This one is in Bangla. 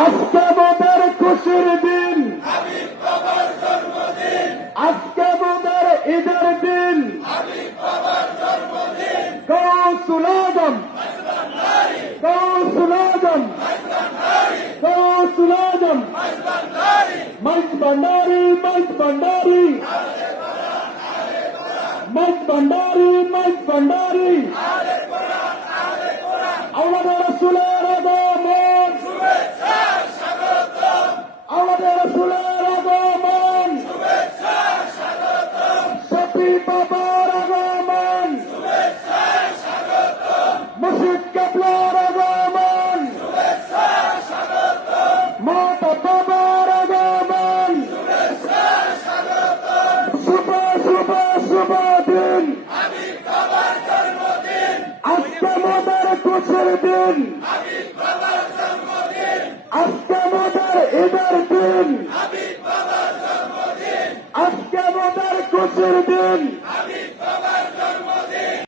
আজকে মোদের খুশির দিন, আজকে মোদের ঈদের দিন। গৌসুল আজম, গৌসুল আজম, গৌসুল আজম, মঞ্চ ভণ্ডারী, মঞ্চ ভণ্ডারী, মঞ্চ ভণ্ডারী, মঞ্চ ভণ্ডারী। আমাদের রাসূলের আগমন, আমাদের রাসূলের আগমন, শফি বাবার আগমন, মুর্শিদ কেবলার আগমন, মাতা বাবার আগমন। শুভ শুভ শুভ দিন, আজকে মোদের খুশির দিন, আজকে মোদের ঈদের দিন, আজকে মোদের খুশির দিন।